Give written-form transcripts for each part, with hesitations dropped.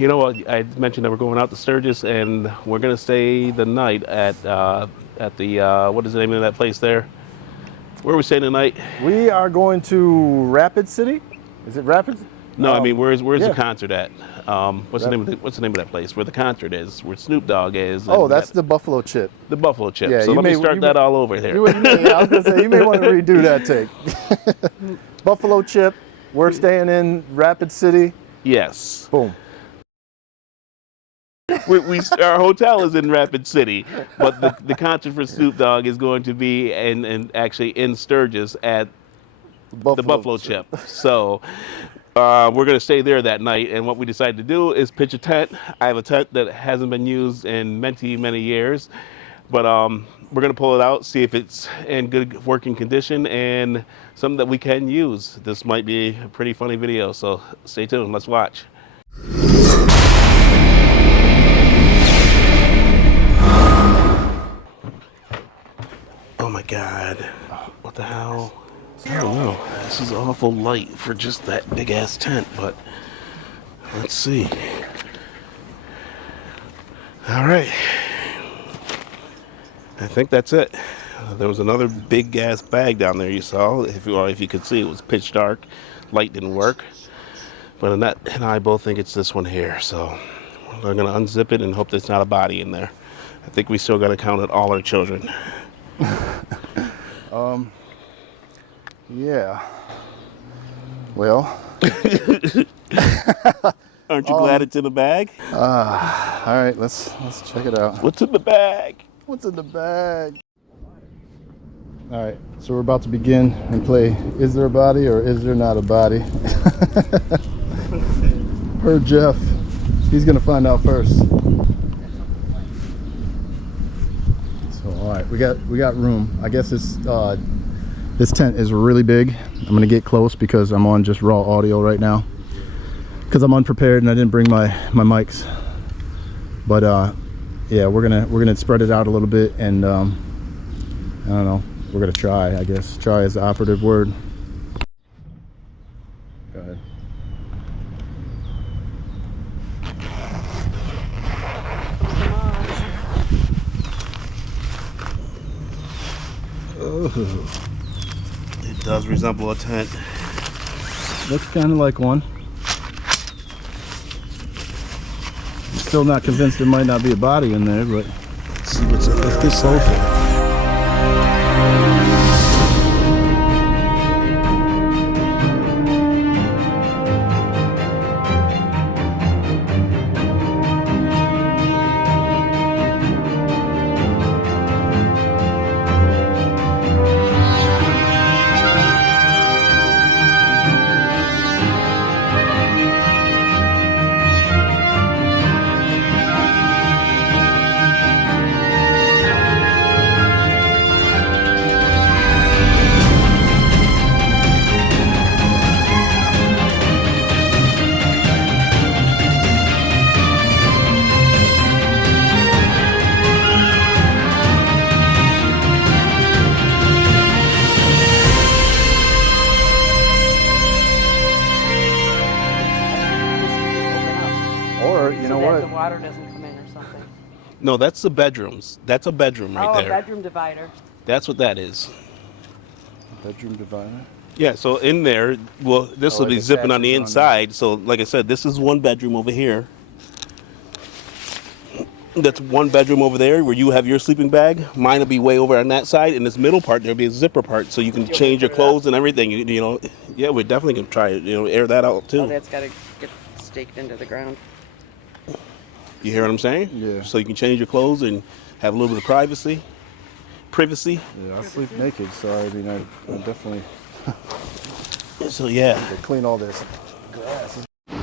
you know what? I mentioned that we're going out to Sturgis, and we're gonna stay the night at the what is the name of that place there? Where are we staying tonight? We are going to Rapid City. Is it Rapids? No, I mean where's the yeah. concert at? What's the name of that place? Where the concert is? Where Snoop Dogg is? Oh, that's the Buffalo Chip. the Buffalo Chip. Yeah, So let me start that all over here. Yeah, I was gonna say you may want to redo that take. Buffalo Chip. We're staying in Rapid City. Yes. Boom. Our hotel is in Rapid City, but the concert for Snoop Dogg is going to be actually in Sturgis at the Buffalo Chip. So we're going to stay there that night, and what we decided to do is pitch a tent. I have a tent that hasn't been used in many years, but we're going to pull it out, see if it's in good working condition and something that we can use. This might be a pretty funny video, so stay tuned. Let's watch. Oh my God, what the hell? I don't know. This is awful light for just that big ass tent, but let's see. All right. I think that's it. There was another big gas bag down there you saw. If you could see, it was pitch dark. Light didn't work. But Annette and I both think it's this one here. So we're going to unzip it and hope there's not a body in there. I think we still got to count it all our children. Yeah. Well. Aren't you glad it's in the bag? All right, let's check it out. What's in the bag? What's in the bag? All right, so we're about to begin and play Is There a Body or Is There Not a Body? Per Jeff, he's gonna find out first. So all right, we got room. I guess this tent is really big. I'm gonna get close because I'm on just raw audio right now because I'm unprepared and I didn't bring my mics. But yeah, we're gonna spread it out a little bit, and I don't know. We're gonna try. I guess try is the operative word. Go ahead. Oh, it does resemble a tent. Looks kind of like one. I'm still not convinced there might not be a body in there, but Let's see what's up. Let's get closer. The water doesn't come in or something. No, that's the bedrooms. That's a bedroom right there. Oh, a bedroom divider. That's what that is. bedroom divider. Yeah, so in there, well, this will like be a zipping on the section on inside. So like I said, this is one bedroom over here. That's one bedroom over there where you have your sleeping bag. Mine will be way over on that side. In this middle part, there'll be a zipper part so you can change your clothes and everything. You know, yeah, we're definitely going to try it, air that out too. Oh, that's got to get staked into the ground. You hear what I'm saying? Yeah. So you can change your clothes and have a little bit of privacy. Yeah, I sleep naked, so I mean, I definitely. So yeah. Clean all this grass. All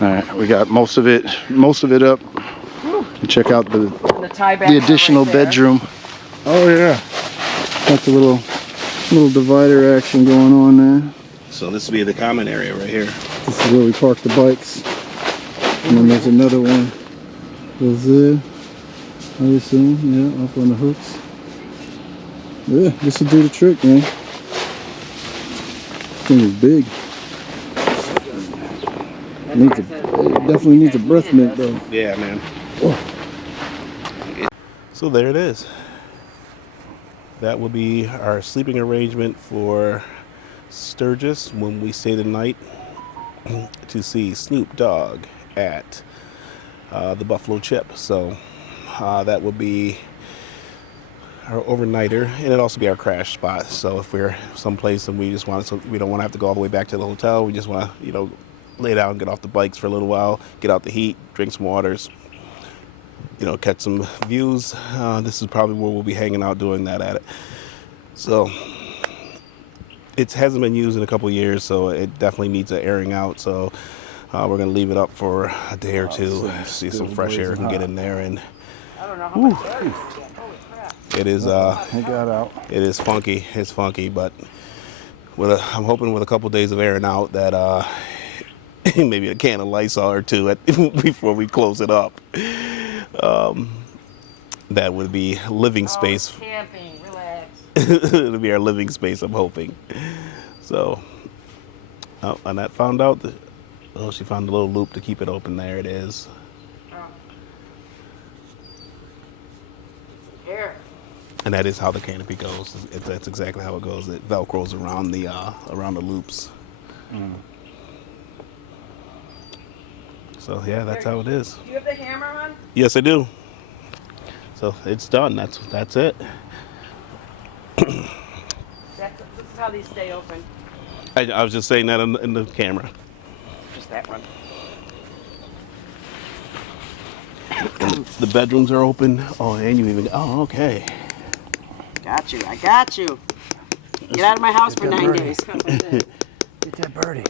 right, we got most of it up. Check out the additional right bedroom. Oh yeah, got the little divider action going on there. So this will be the common area right here. This is where we park the bikes, and then there's another one. Goes there. I assume, yeah, up on the hooks. Yeah, this will do the trick, man. This thing is big. It definitely needs a breath mint though. Yeah, man. Oh. So there it is. That will be our sleeping arrangement for Sturgis when we stay the night to see Snoop Dogg at the Buffalo Chip. So that will be our overnighter, and it'll also be our crash spot. So if we're someplace and we just want to, so we don't want to have to go all the way back to the hotel. We just want to, lay down and get off the bikes for a little while, get out the heat, drink some waters, catch some views. This is probably where we'll be hanging out doing that at it. So it hasn't been used in a couple of years, so it definitely needs an airing out. So we're going to leave it up for a day or two, see some fresh air can get in there. And I don't know how much air. Holy crap. it is It got out. it is funky. It's funky, but I'm hoping with a couple days of airing out that maybe a can of Lysol or two before we close it up. That would be living space. Oh, camping, relax. It'll be our living space, I'm hoping. So, Annette found out that, she found a little loop to keep it open. There it is. Oh. Air. And that is how the canopy goes. That's exactly how it goes. It velcros around the loops. Mm. So yeah, that's how it is. Do you have the hammer on? Yes, I do. So it's done. That's it. This is how these stay open. I was just saying that in the camera. Just that one. And the bedrooms are open. Oh, and you even. Oh, okay. Got you. I got you. Get out of my house for 9 days. Get that birdie.